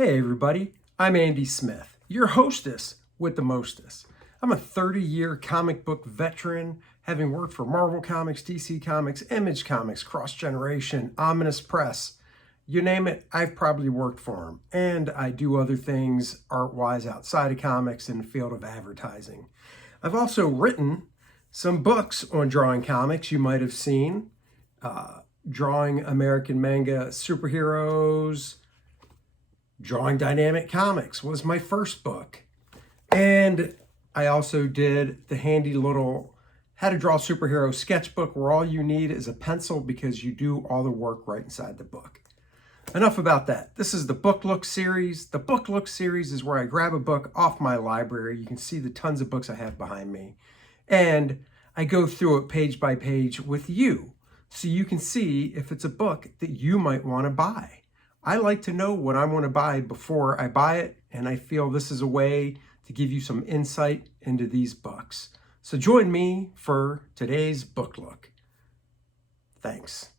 Hey everybody, I'm Andy Smith, your hostess with the mostest. I'm a 30-year comic book veteran, having worked for Marvel Comics, DC Comics, Image Comics, Cross Generation, Ominous Press. You name it, I've probably worked for them. And I do other things art-wise outside of comics in the field of advertising. I've also written some books on drawing comics you might have seen. Drawing American manga superheroes, Drawing Dynamic Comics was my first book. And I also did the handy little How to Draw Superhero sketchbook where all you need is a pencil because you do all the work right inside the book. Enough about that. This is the Book Look series. The Book Look series is where I grab a book off my library. You can see the tons of books I have behind me. And I go through it page by page with you so you can see if it's a book that you might want to buy. I like to know what I want to buy before I buy it, and I feel this is a way to give you some insight into these books. So join me for today's book look. Thanks.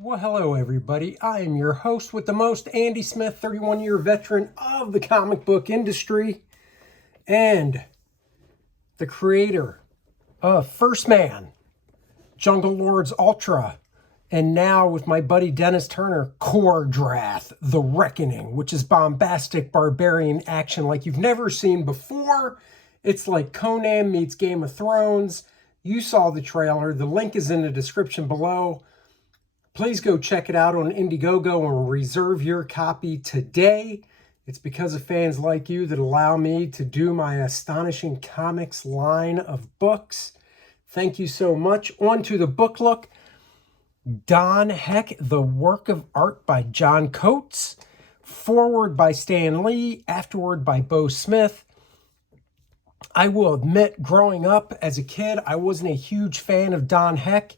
Well, hello everybody. I am your host with the most, Andy Smith, 31-year veteran of the comic book industry and the creator of First Man, Jungle Lords Ultra, and now with my buddy Dennis Turner, Kor-Drath, The Reckoning, which is bombastic barbarian action like you've never seen before. It's like Conan meets Game of Thrones. You saw the trailer. The link is in the description below. Please go check it out on Indiegogo and reserve your copy today. It's because of fans like you that allow me to do my Astonishing Comics line of books. Thank you so much. On to the book look. Don Heck, The Work of Art by John Coates. Forward by Stan Lee. Afterward by Bo Smith. I will admit, growing up as a kid, I wasn't a huge fan of Don Heck.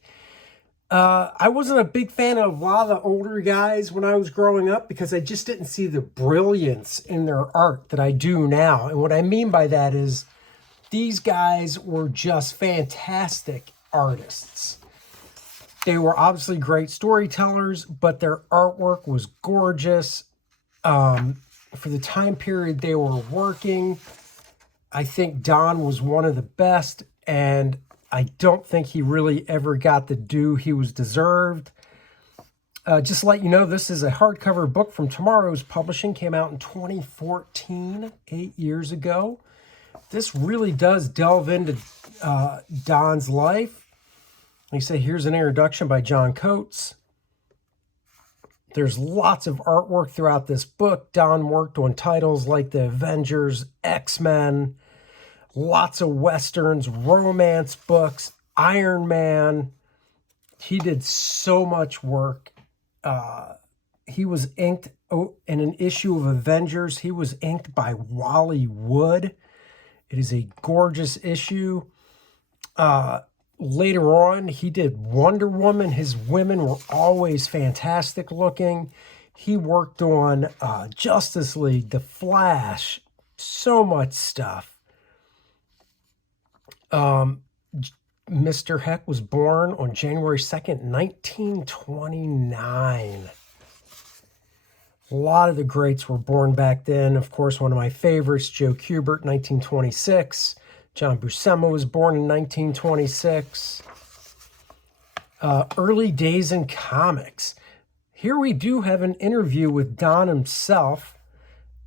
I wasn't a big fan of a lot of the older guys when I was growing up because I just didn't see the brilliance in their art that I do now. And what I mean by that is these guys were just fantastic artists. They were obviously great storytellers, but their artwork was gorgeous. For the time period they were working, I think Don was one of the best, and I don't think he really ever got the due he was deserved. Just to let you know, this is a hardcover book from Tomorrow's Publishing. Came out in 2014, 8 years ago. This really does delve into Don's life. Like I say, here's an introduction by John Coates. There's lots of artwork throughout this book. Don worked on titles like The Avengers, X-Men, lots of Westerns, romance books, Iron Man. He did so much work. He was inked in an issue of Avengers. He was inked by Wally Wood. It is a gorgeous issue. Later on, he did Wonder Woman. His women were always fantastic looking. He worked on Justice League, The Flash, so much stuff. Mr. Heck was born on January 2nd, 1929. A lot of the greats were born back then. Of course, one of my favorites, Joe Kubert, 1926. John Buscema was born in 1926. Early days in comics. Here we do have an interview with Don himself.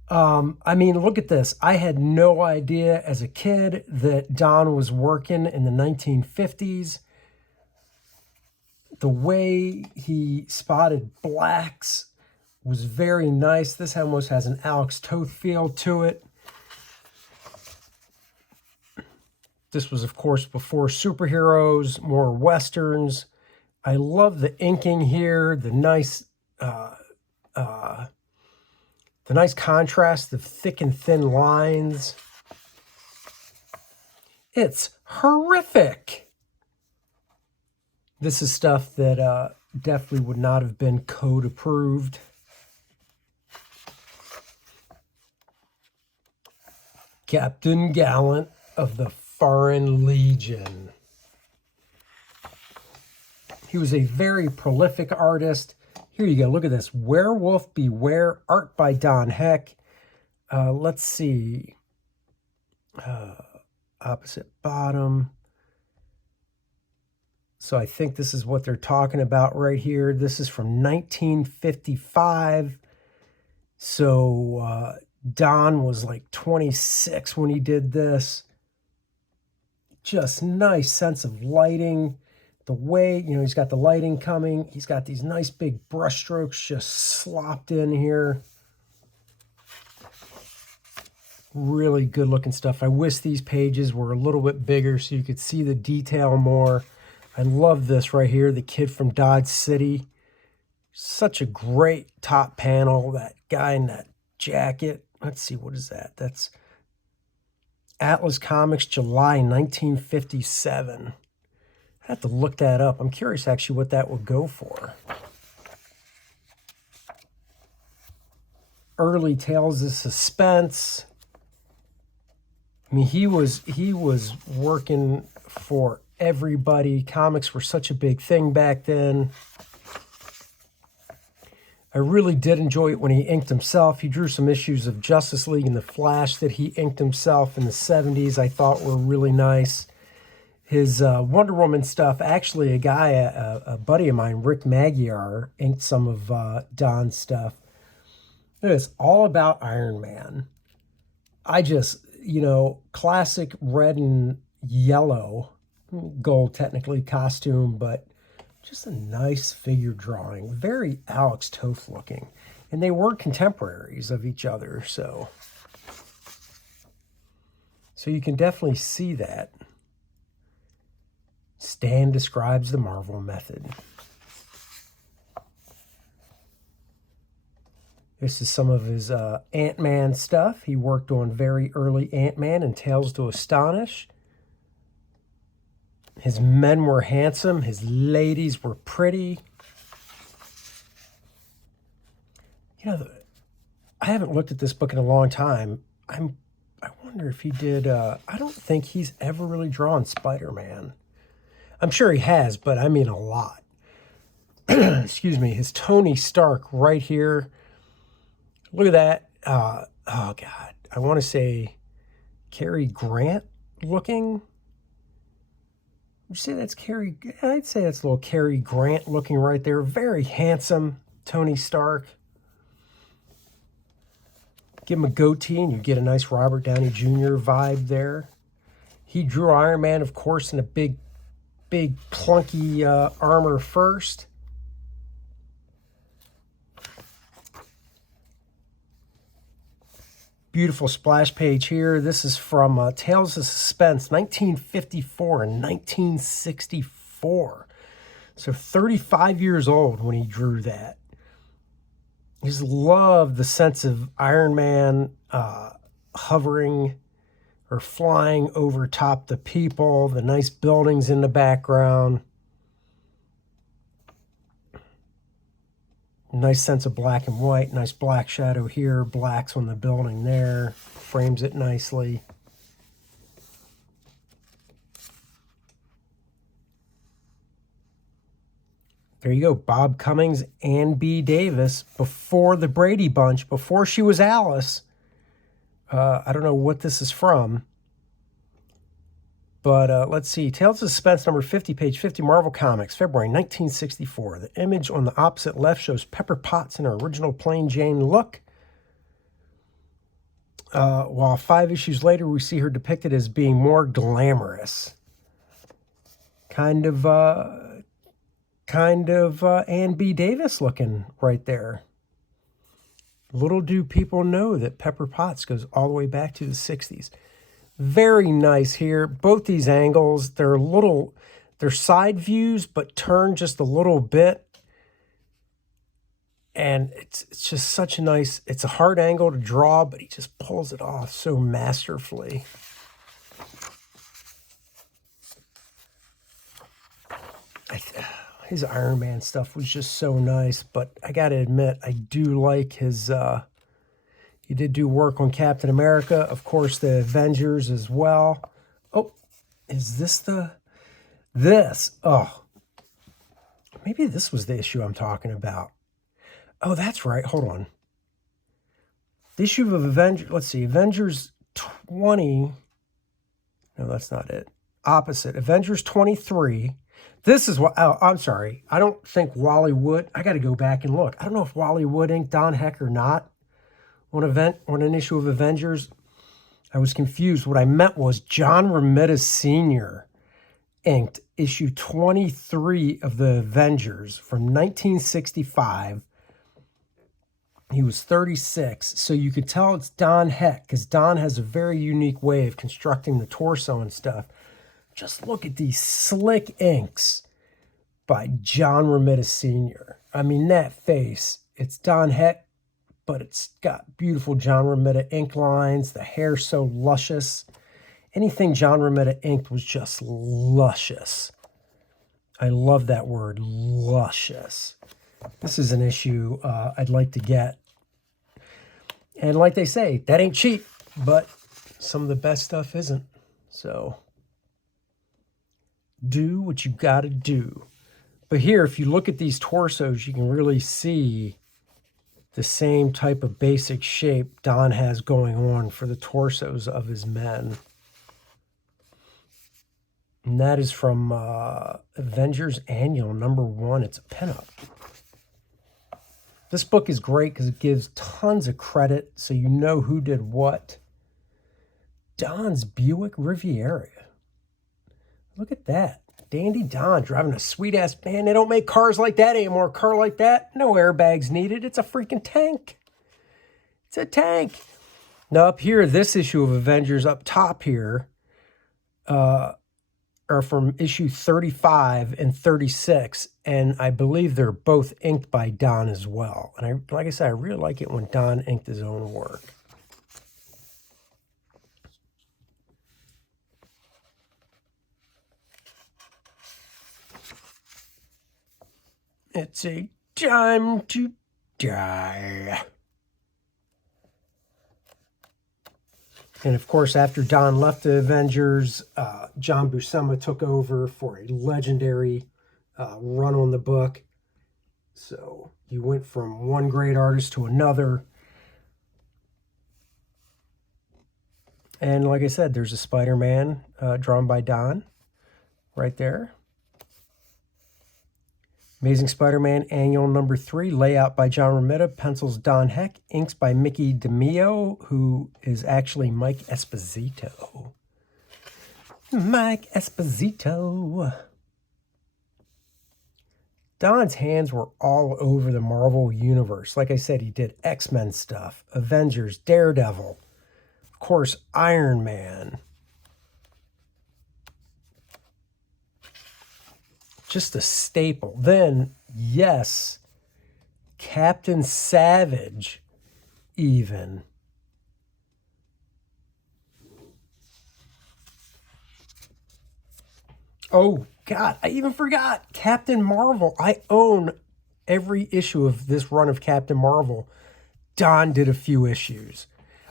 I mean, look at this. I had no idea as a kid that Don was working in the 1950s. The way he spotted blacks was very nice. This almost has an Alex Toth feel to it. This was, of course, before superheroes, more westerns. I love the inking here, the nice contrast of thick and thin lines. It's horrific. This is stuff that definitely would not have been code approved. Captain Gallant of the Foreign Legion. He was a very prolific artist. Here you go. Look at this. Werewolf Beware, art by Don Heck. Let's see. Opposite bottom. So I think this is what they're talking about right here. This is from 1955. So Don was like 26 when he did this. Just nice sense of lighting. The way, you know, he's got the lighting coming. He's got these nice big brush strokes just slopped in here. Really good looking stuff. I wish these pages were a little bit bigger so you could see the detail more. I love this right here, the kid from Dodge City. Such a great top panel. That guy in that jacket. Let's see, what is that? That's Atlas Comics, July 1957. I have to look that up. I'm curious actually what that would go for. Early Tales of Suspense. I mean, he was working for everybody. Comics were such a big thing back then. I really did enjoy it when he inked himself. He drew some issues of Justice League and The Flash that he inked himself in the 70s I thought were really nice. His Wonder Woman stuff, actually a buddy of mine, Rick Magyar, inked some of Don's stuff. It's all about Iron Man. I just, you know, classic red and yellow, gold technically costume, but just a nice figure drawing. Very Alex Toth looking. And they were contemporaries of each other, so you can definitely see that. Stan describes the Marvel method. This is some of his Ant-Man stuff. He worked on very early Ant-Man and Tales to Astonish. His men were handsome. His ladies were pretty. You know, I haven't looked at this book in a long time. I wonder if he did. I don't think he's ever really drawn Spider-Man. I'm sure he has, but I mean a lot. Excuse me. His Tony Stark right here. Look at that. Oh, God. I want to say Cary Grant looking. Would you say that's Cary? I'd say that's a little Cary Grant looking right there. Very handsome Tony Stark. Give him a goatee and you get a nice Robert Downey Jr. vibe there. He drew Iron Man, of course, in a big clunky armor first. Beautiful splash page here. This is from Tales of Suspense, 1954 and 1964. So 35 years old when he drew that. I just love the sense of Iron Man hovering or flying over top the people, the nice buildings in the background. Nice sense of black and white, nice black shadow here, blacks on the building there, frames it nicely. There you go, Bob Cummings and B. Davis before the Brady Bunch, before she was Alice. I don't know what this is from. But let's see. Tales of Suspense number 50, page 50, Marvel Comics, February 1964. The image on the opposite left shows Pepper Potts in her original plain Jane look. While 5 issues later, we see her depicted as being more glamorous. Kind of Ann B. Davis looking right there. Little do people know that Pepper Potts goes all the way back to the 60s. Very nice here. Both these angles, they're side views, but turn just a little bit. And it's just such a nice, it's a hard angle to draw, but he just pulls it off so masterfully. His Iron Man stuff was just so nice, but I got to admit, I do like his, he did do work on Captain America, of course, the Avengers as well. Oh, is this oh, maybe this was the issue I'm talking about. Oh, that's right. Hold on. The issue of Avengers, let's see, Avengers 20. No, that's not it. Opposite. Avengers 23. This is what, oh, I'm sorry. I don't think Wally Wood, I got to go back and look. I don't know if Wally Wood inked Don Heck or not on an issue of Avengers. I was confused. What I meant was John Romita Sr. inked issue 23 of the Avengers from 1965. He was 36, so you could tell it's Don Heck, because Don has a very unique way of constructing the torso and stuff. Just look at these slick inks by John Romita Sr. I mean, that face, it's Don Heck, but it's got beautiful John Romita ink lines, the hair so luscious. Anything John Romita inked was just luscious. I love that word, luscious. This is an issue I'd like to get. And like they say, that ain't cheap, but some of the best stuff isn't. So do what you gotta do. But here, if you look at these torsos, you can really see the same type of basic shape Don has going on for the torsos of his men. And that is from Avengers Annual #1. It's a pinup. This book is great because it gives tons of credit so you know who did what. Don's Buick Riviera. Look at that. Dandy Don driving a sweet-ass, man, they don't make cars like that anymore. A car like that, no airbags needed. It's a freaking tank. It's a tank. Now up here, this issue of Avengers up top here are from issue 35 and 36, and I believe they're both inked by Don as well. And like I said, I really like it when Don inked his own work. It's a time to die. And of course, after Don left the Avengers, John Buscema took over for a legendary run on the book. So you went from one great artist to another. And like I said, there's a Spider-Man drawn by Don right there. Amazing Spider-Man Annual #3, layout by John Romita, pencils Don Heck, inks by Mickey DeMeo, who is actually Mike Esposito. Mike Esposito. Don's hands were all over the Marvel Universe. Like I said, he did X-Men stuff, Avengers, Daredevil, of course, Iron Man. Just a staple. Then, yes, Captain Savage, even. Oh, God, I even forgot. Captain Marvel. I own every issue of this run of Captain Marvel. Don did a few issues.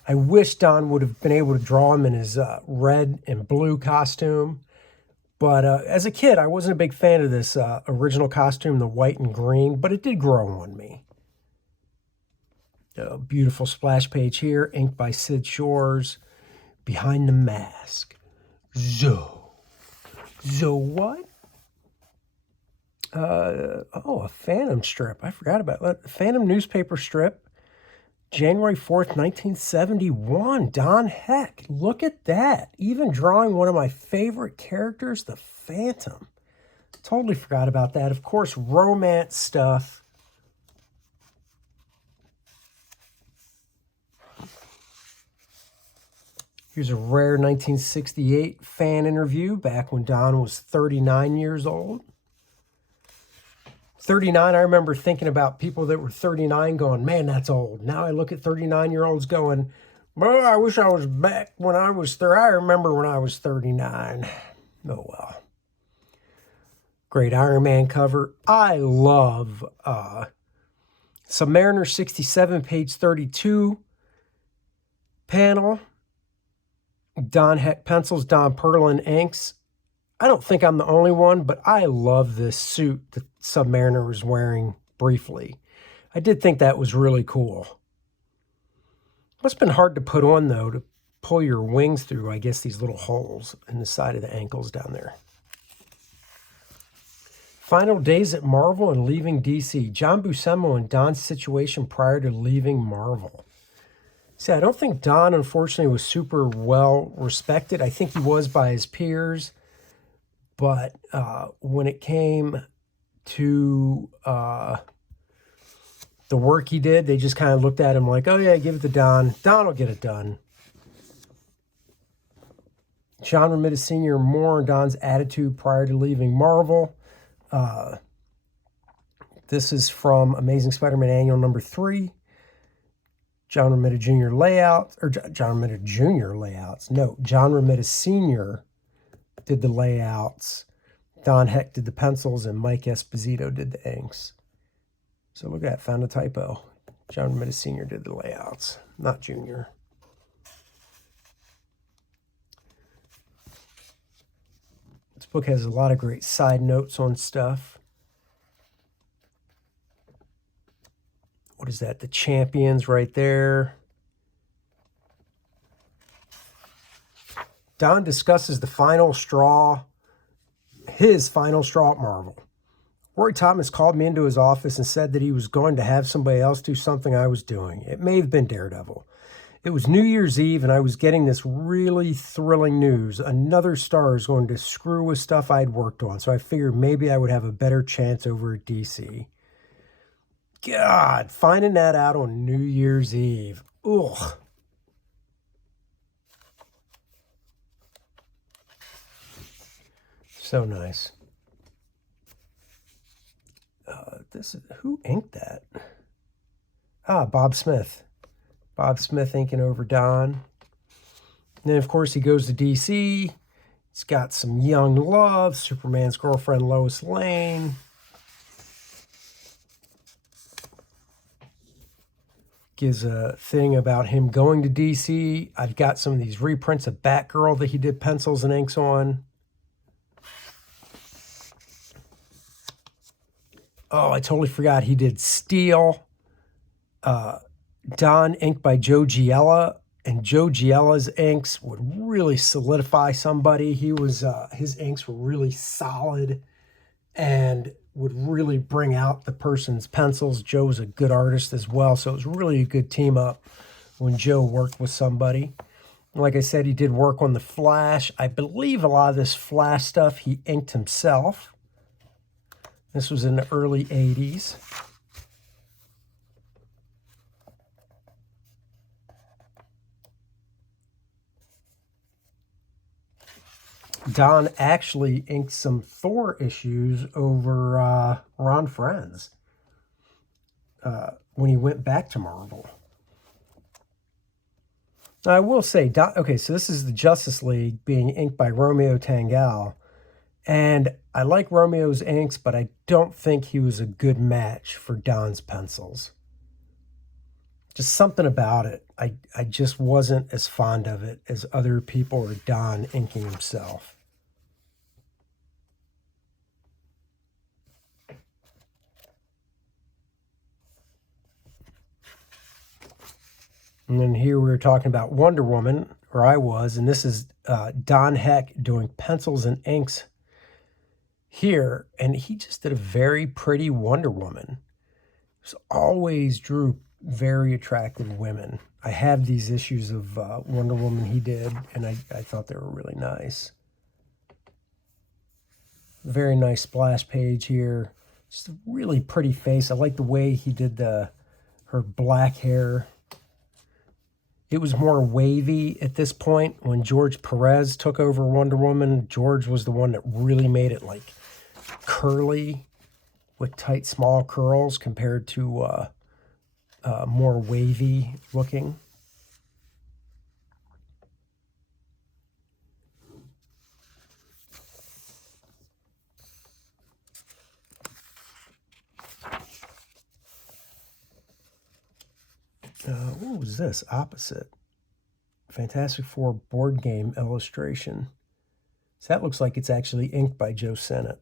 I wish Don would have been able to draw him in his red and blue costume. But as a kid, I wasn't a big fan of this original costume, the white and green, but it did grow on me. A beautiful splash page here, inked by Sid Shores. Behind the Mask. Zo. So what? A Phantom strip. I forgot about that. Phantom newspaper strip. January 4th, 1971. Don Heck. Look at that. Even drawing one of my favorite characters, the Phantom. Totally forgot about that. Of course, romance stuff. Here's a rare 1968 fan interview back when Don was 39 years old. 39, I remember thinking about people that were 39 going, man, that's old. Now I look at 39-year-olds going, well, I wish I was back when I was 30. I remember when I was 39. Oh, well. Great Iron Man cover. I love Submariner 67, page 32 panel. Don Heck pencils, Don Perlin inks. I don't think I'm the only one, but I love this suit that Submariner was wearing briefly. I did think that was really cool. Must have been hard to put on, though, to pull your wings through, I guess, these little holes in the side of the ankles down there. Final days at Marvel and leaving DC. John Buscema and Don's situation prior to leaving Marvel. See, I don't think Don, unfortunately, was super well respected. I think he was by his peers. But when it came to the work he did, they just kind of looked at him like, oh, yeah, give it to Don. Don will get it done. John Romita Sr. more on Don's attitude prior to leaving Marvel. This is from Amazing Spider-Man Annual number 3. John Romita Jr. layouts, or John Romita Jr. layouts. No, John Romita Sr. did the layouts. Don Heck did the pencils, and Mike Esposito did the inks. So look at that, found a typo. John Romita Sr. did the layouts, not Jr. This book has a lot of great side notes on stuff. What is that? The Champions right there. Don discusses the final straw, his final straw at Marvel. Roy Thomas called me into his office and said that he was going to have somebody else do something I was doing. It may have been Daredevil. It was New Year's Eve, and I was getting this really thrilling news. Another star is going to screw with stuff I'd worked on, so I figured maybe I would have a better chance over at DC. God, finding that out on New Year's Eve. Ugh. So nice. This is, who inked that? Ah, Bob Smith. Bob Smith inking over Don. And then, of course, he goes to DC. He's got some young love. Superman's girlfriend, Lois Lane. Gives a thing about him going to DC. I've got some of these reprints of Batgirl that he did pencils and inks on. Oh, I totally forgot he did Steel. Don inked by Joe Giella, and Joe Giella's inks would really solidify somebody. He was his inks were really solid and would really bring out the person's pencils. Joe was a good artist as well, so it was really a good team up when Joe worked with somebody. Like I said, he did work on the Flash. I believe a lot of this Flash stuff he inked himself. This was in the early 80s. Don actually inked some Thor issues over Ron Frenz when he went back to Marvel. Now, I will say, okay, so this is the Justice League being inked by Romeo Tanghal. And I like Romeo's inks, but I don't think he was a good match for Don's pencils. Just something about it. I just wasn't as fond of it as other people or Don inking himself. And then here we were talking about Wonder Woman, or I was, and this is Don Heck doing pencils and inks here, and he just did a very pretty Wonder Woman. He's always drew very attractive women. I have these issues of Wonder Woman he did, and I thought they were really nice. Very nice splash page here. Just a really pretty face. I like the way he did her black hair. It was more wavy at this point. When George Perez took over Wonder Woman, George was the one that really made it like curly with tight, small curls compared to more wavy looking. What was this? Opposite. Fantastic Four board game illustration. So that looks like it's actually inked by Joe Sennett.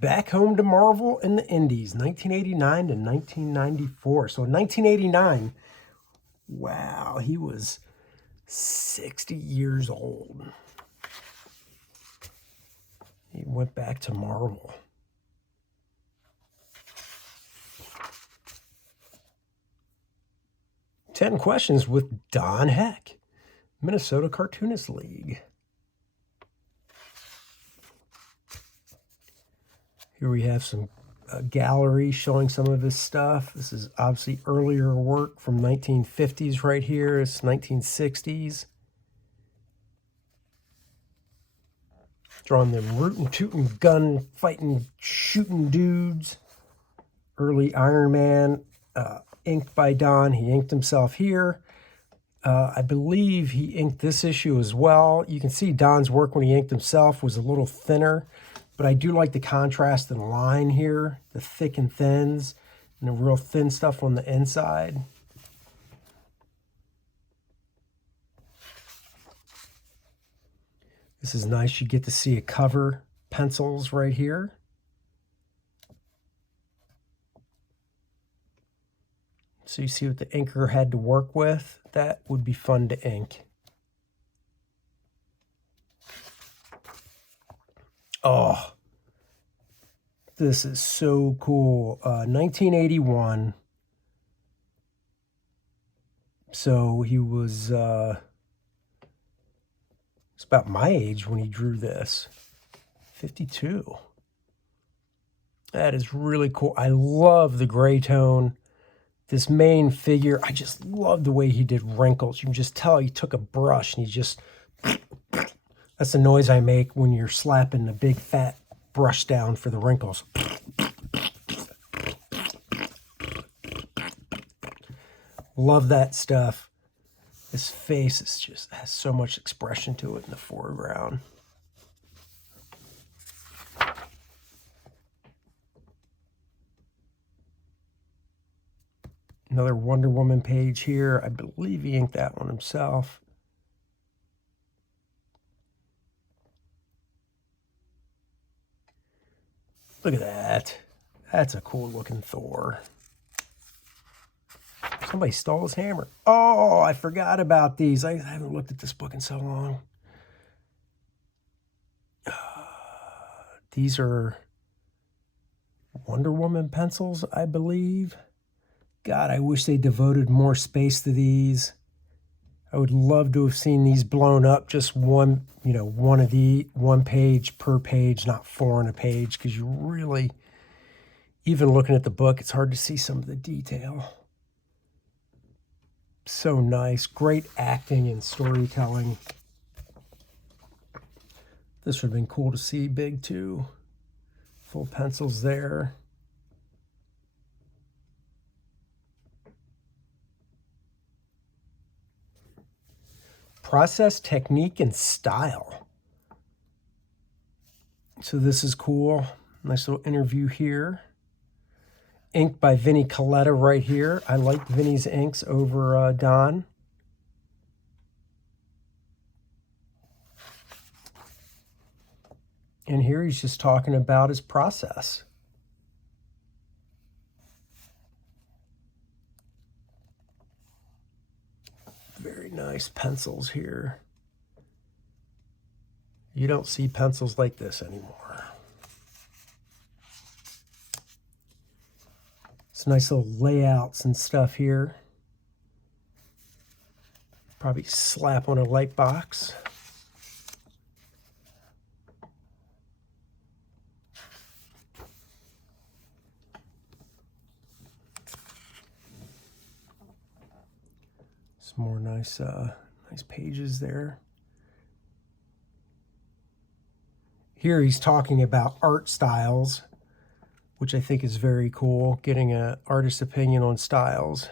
Back home to Marvel in the Indies, 1989 to 1994. So in 1989, wow, he was 60 years old. He went back to Marvel. Ten Questions with Don Heck, Minnesota Cartoonist League. Here we have some gallery showing some of his stuff. This is obviously earlier work from 1950s right here. It's 1960s. Drawing them rootin', tootin', gun fighting, shooting dudes. Early Iron Man, inked by Don. He inked himself here. I believe he inked this issue as well. You can see Don's work when he inked himself was a little thinner, but I do like the contrast in the line here, the thick and thins, and the real thin stuff on the inside. This is nice. You get to see a cover pencils right here. So you see what the inker had to work with. That would be fun to ink. Oh, this is so cool. 1981. So he was it's about my age when he drew this. 52. That is really cool. I love the gray tone. This main figure, I just love the way he did wrinkles. You can just tell he took a brush and he just... That's the noise I make when you're slapping a big fat brush down for the wrinkles. Love that stuff. His face is just has so much expression to it in the foreground. Another Wonder Woman page here. I believe he inked that one himself. Look at that. That's a cool looking Thor. Somebody stole his hammer. Oh, I forgot about these. I haven't looked at this book in so long. These are Wonder Woman pencils, I believe. God, I wish they devoted more space to these. I would love to have seen these blown up, just one, one page per page, not 4 on a page, because you really, even looking at the book, it's hard to see some of the detail. So nice. Great acting and storytelling. This would have been cool to see big too. Full pencils there. Process, technique, and style. So this is cool. Nice little interview here. Inked by Vinnie Coletta right here. I like Vinnie's inks over Don. And here he's just talking about his process. Very nice pencils here. You don't see pencils like this anymore. It's nice little layouts and stuff here. Probably slap on a light box. Some more nice pages there. Here he's talking about art styles, which I think is very cool, getting an artist's opinion on styles.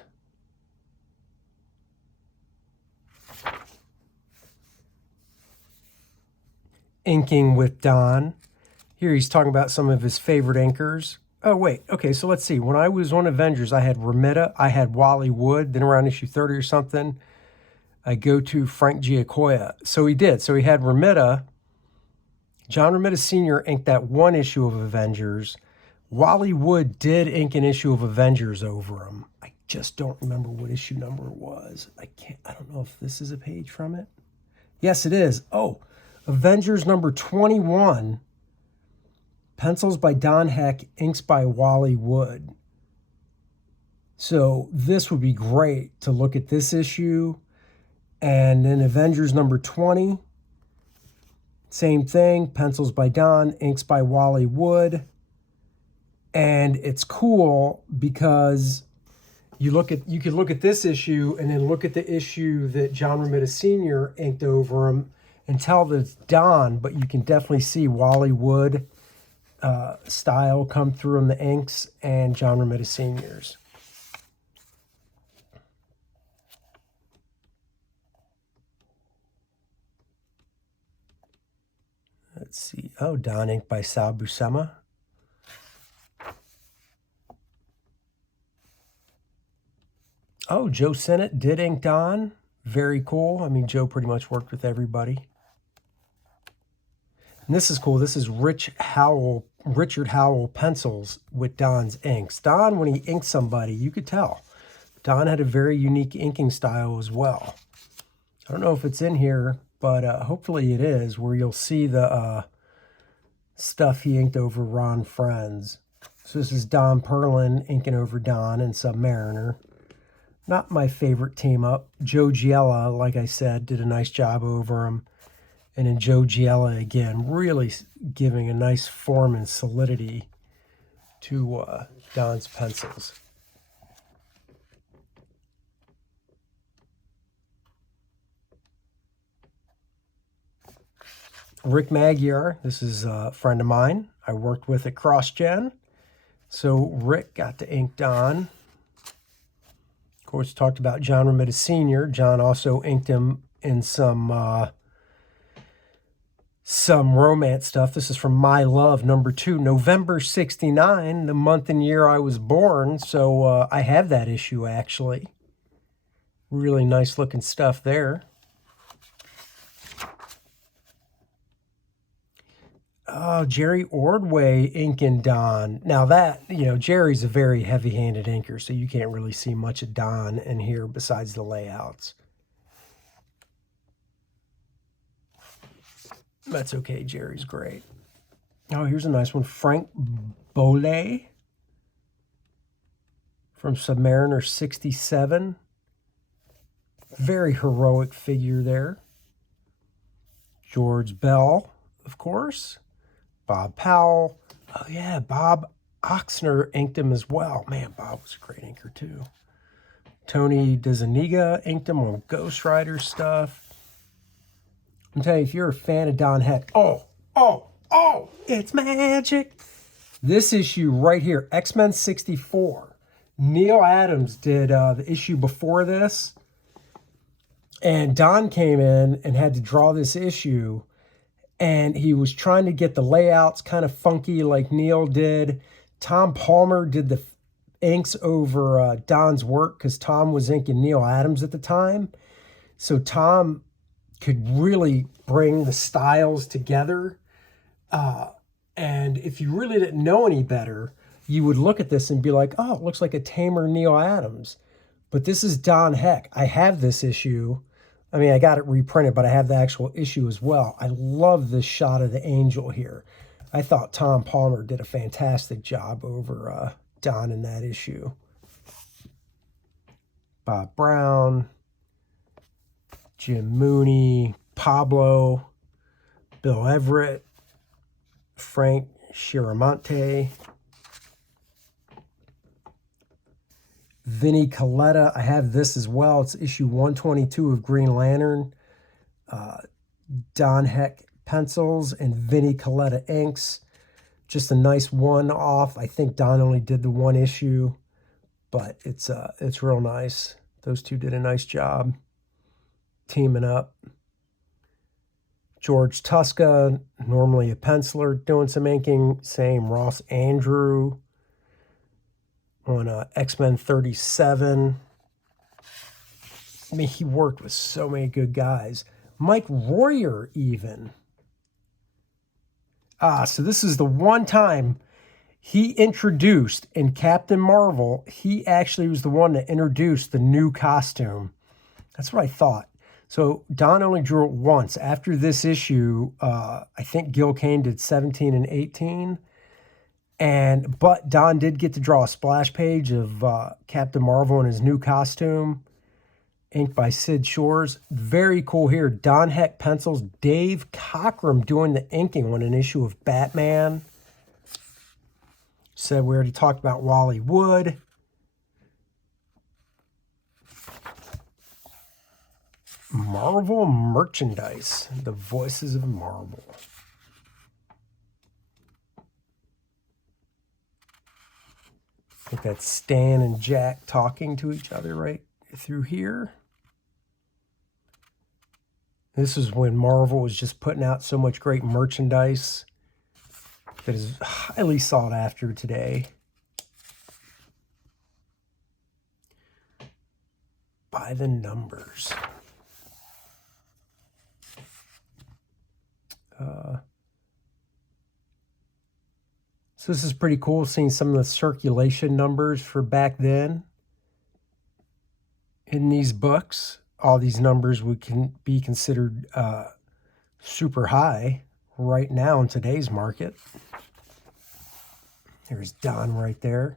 Inking with Don. Here he's talking about some of his favorite inkers. Oh, wait. Okay, so let's see. When I was on Avengers, I had Romita, I had Wally Wood, then around issue 30 or something, I go to Frank Giacoia. So he did. So he had Romita. John Romita Sr. inked that one issue of Avengers. Wally Wood did ink an issue of Avengers over him. I just don't remember what issue number it was. I don't know if this is a page from it. Yes, it is. Oh, Avengers number 21. Pencils by Don Heck, inks by Wally Wood. So this would be great to look at this issue. And then Avengers number 20. Same thing, pencils by Don, inks by Wally Wood. And it's cool because you could look at this issue and then look at the issue that John Romita Sr. inked over him and tell that it's Don, but you can definitely see Wally Wood style come through in the inks and John Romita Sr.'s. Let's see. Oh, Don ink by Sal Buscema. Oh, Joe Sennett did ink Don. Very cool. I mean, Joe pretty much worked with everybody. And this is cool. This is Richard Howell pencils with Don's inks. Don, when he inked somebody, you could tell. Don had a very unique inking style as well. I don't know if it's in here, but hopefully it is, where you'll see the stuff he inked over Ron Frenz. So this is Don Perlin inking over Don and Submariner. Not my favorite team up. Joe Giella, like I said, did a nice job over him. And then Joe Giella, again, really giving a nice form and solidity to Don's pencils. Rick Magyar, this is a friend of mine I worked with at CrossGen. So Rick got to ink Don. Of course, talked about John Romita Sr. John also inked him in some romance stuff. This is from My Love, number 2, November 69, the month and year I was born. So I have that issue, actually. Really nice looking stuff there. Oh, Jerry Ordway inking Don. Now that, Jerry's a very heavy-handed inker, so you can't really see much of Don in here besides the layouts. That's okay, Jerry's great. Oh, here's a nice one. Frank Bollet from Submariner 67. Very heroic figure there. George Bell, of course. Bob Powell. Oh, yeah, Bob Oxner inked him as well. Man, Bob was a great inker, too. Tony DeZuniga inked him on Ghost Rider stuff. I'm telling you, if you're a fan of Don Heck, oh, it's magic. This issue right here, X-Men 64. Neil Adams did the issue before this. And Don came in and had to draw this issue. And he was trying to get the layouts kind of funky like Neil did. Tom Palmer did the inks over Don's work because Tom was inking Neil Adams at the time. So Tom could really bring the styles together. And if you really didn't know any better, you would look at this and be like, oh, it looks like a tamer Neil Adams. But this is Don Heck. I have this issue. I mean, I got it reprinted, but I have the actual issue as well. I love this shot of the angel here. I thought Tom Palmer did a fantastic job over Don in that issue. Bob Brown, Jim Mooney, Pablo, Bill Everett, Frank Chiaramonte, Vinnie Coletta. I have this as well. It's issue 122 of Green Lantern. Don Heck pencils and Vinnie Coletta inks. Just a nice one-off. I think Don only did the one issue, but it's real nice. Those two did a nice job teaming up. George Tuska, normally a penciler, doing some inking. Same Ross Andrew on X-Men 37. I mean, he worked with so many good guys. Mike Royer even. So this is the one time he introduced in Captain Marvel. He actually was the one that introduced the new costume. That's what I thought. So Don only drew it once. After this issue, I think Gil Kane did 17 and 18. But Don did get to draw a splash page of Captain Marvel in his new costume, inked by Sid Shores. Very cool here. Don Heck pencils, Dave Cockrum doing the inking on an issue of Batman. Said we already talked about Wally Wood. Marvel merchandise. The Voices of Marvel. I think that's Stan and Jack talking to each other right through here. This is when Marvel was just putting out so much great merchandise that is highly sought after today. By the numbers. So this is pretty cool, seeing some of the circulation numbers for back then in these books. All these numbers can be considered super high right now in today's market. There's Don right there.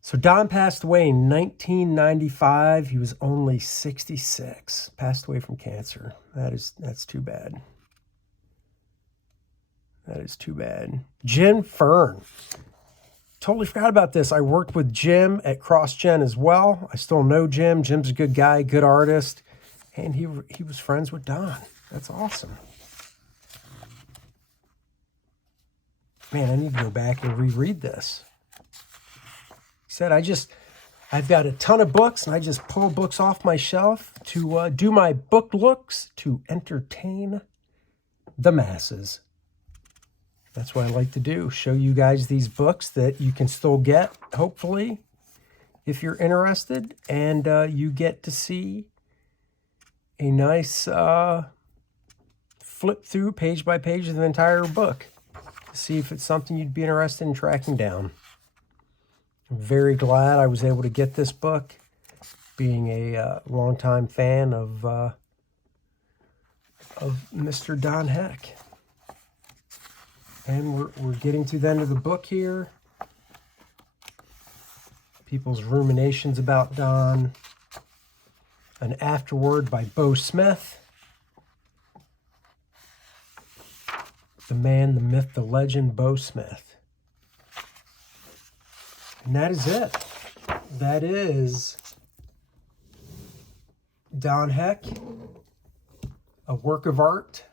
So Don passed away in 1995. He was only 66. Passed away from cancer. That's too bad. That is too bad. Jim Fern. Totally forgot about this. I worked with Jim at CrossGen as well. I still know Jim. Jim's a good guy, good artist. And he was friends with Don. That's awesome. Man, I need to go back and reread this. He said, I've got a ton of books, and I just pull books off my shelf to do my book looks to entertain the masses. That's what I like to do, show you guys these books that you can still get, hopefully, if you're interested. And you get to see a nice flip through page by page of the entire book to see if it's something you'd be interested in tracking down. I'm very glad I was able to get this book, being a longtime fan of Mr. Don Heck. And we're getting to the end of the book here. People's ruminations about Don. An afterword by Bo Smith. The man, the myth, the legend, Bo Smith. And that is it. That is Don Heck, a work of art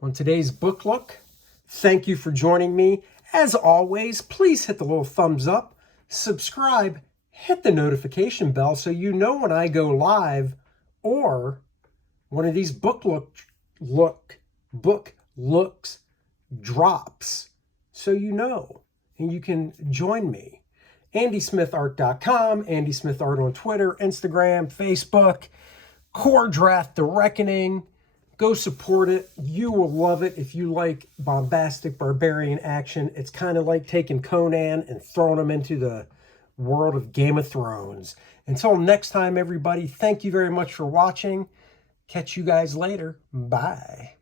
on today's book look. Thank you for joining me. As always, please hit the little thumbs up, subscribe, hit the notification bell so you know when I go live or one of these book looks drops, so you know and you can join me. AndySmithArt.com, Andy Smith Art on Twitter, Instagram, Facebook, Kor-Drath, The Reckoning. Go support it. You will love it if you like bombastic barbarian action. It's kind of like taking Conan and throwing him into the world of Game of Thrones. Until next time, everybody, thank you very much for watching. Catch you guys later. Bye.